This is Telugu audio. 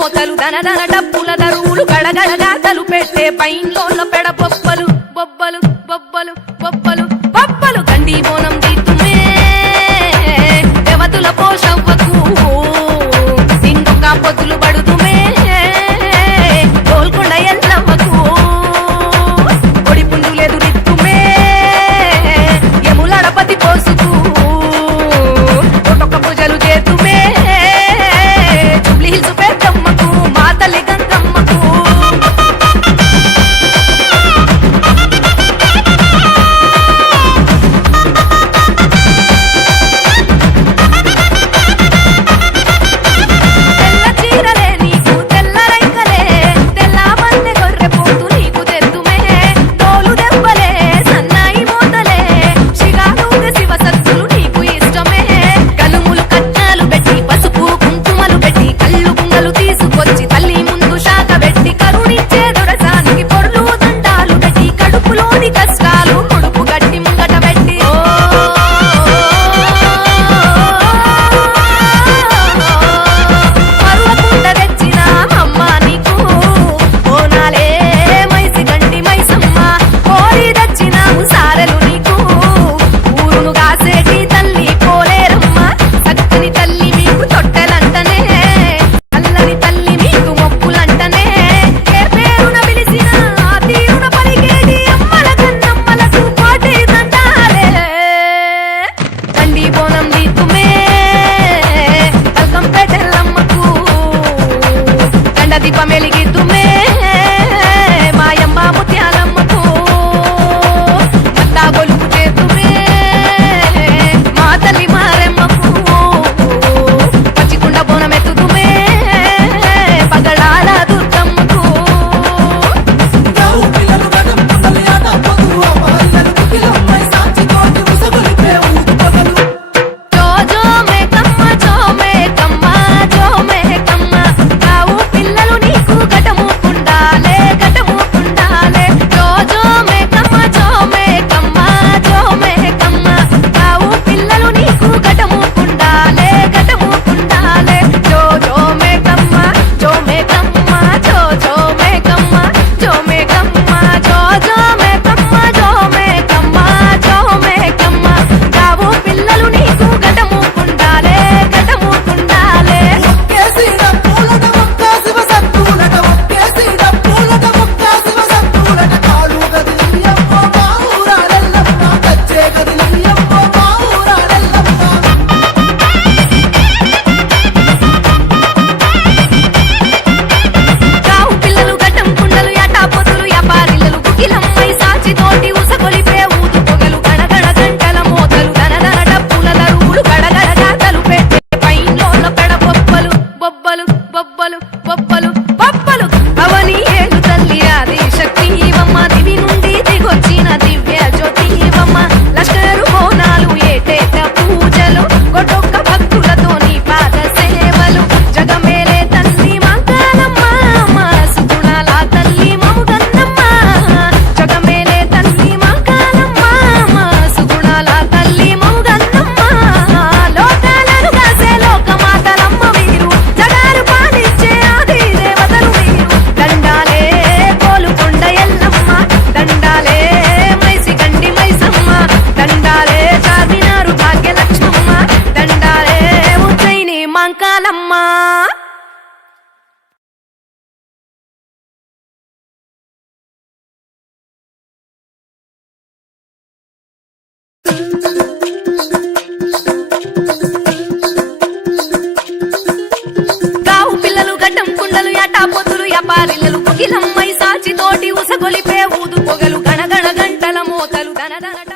మోతలు దనదన డప్పుల దరువులు గడగడగా తలుపెట్టే పైన్లోళ్ళ పెడ బొబ్బలు బొబ్బలు బొబ్బలు బొబ్బలు బొబ్బలు గండి బోనం దీతుమే దేవతుల పోషవ్వకు ఇంకొక పొద్దులు పడుతుమే గోల్కొండ ఎల్లవ్వకు పొడి పుండు లేదు దిత్తుమే యములడపతి పోసుకు ఒక్కొక్క పూజలు చేతుమే జూబ్లీ హిల్స్ పెద్దమ్మకు మా తల్లి గంగమ్మకు దీపమెలిగిద్దుమే మాయమ్మ ముత్యాలమ్మకు మత్తా గొలుపు చేతుమే మా తల్లి మారెమ్మకు పచ్చికుండ బోనమెత్తుదుమే పగడాల దుర్గమ్మకు జో మేకమ్మ జో మేకమ్మ జో మేకమ్మ కావు పిల్లలు నీకు గటము కుండాలే గటము కుండాలే జో మేకమ్మ జో మేకమ్మ జో మేకమ్మ కావు పిల్లలు నీకు గటము కుండాలే గటము కుండాలే జో మేకమ్మ జో మేకమ్మ జో మేకమ్మ జో మేకమ్మ జో మేకమ్మ జో మేకమ్మ జో మేకమ్మ కావు పిల్లలు నీకు గటము కుండాలే గటము కుండాలే కావు పిల్లలు గటం కుండలు యాటా పొతులు యాపారిల్లలు గుకిలమ్మై సాచి తోటి ఉసగొలిపే ఊదు పొగలు గణగణ గంటల మోతలు దనదన డప్పుల దరువులు గడగడగా తలుపెట్టే పైన్లోళ్ళ పెడ బొబ్బలు బొబ్బలు బొబ్బలు బొబ్బలు బొబ్బలు అవని ఏలు తల్లి ఆది శక్తి ఇవమ్మ దివి నుండి దిగొచ్చిన దివ్య జ్యోతి ఇవమ్మ లష్కరు బోనాలు ఏటేట పూజలు కొట్టొక్క భక్తులతో నీ పాద సేవలు జగమేలే తల్లి మంగళమ్మ మా సుగుణాల తల్లి మముగన్నమ్మ జగమేలే తల్లి మంగళమ్మ మా సుగుణాల తల్లి మముగన్నమ్మ లోకాలను కాసే లోకమాతలమ్మ మీరు జగాలు పాలించే ఆది దేవతలు మీరు దండాలే కోలుకొండ ఎల్లమ్మ దండాలే మైసి గండి మైసమ్మ దండాలే చార్మినారు భాగ్యలక్ష్మమ్మ దండాలే ఉజ్జయిని మంకాలమ్మ కావు పిల్లలు గడ్డం కుండలు యాటా పొతులు యాపారిల్లలు గుకిలమ్మై సాచి తోటి ఉసగొలిపే ఊదు పొగలు గణగణ గంటల మోతలు దనదన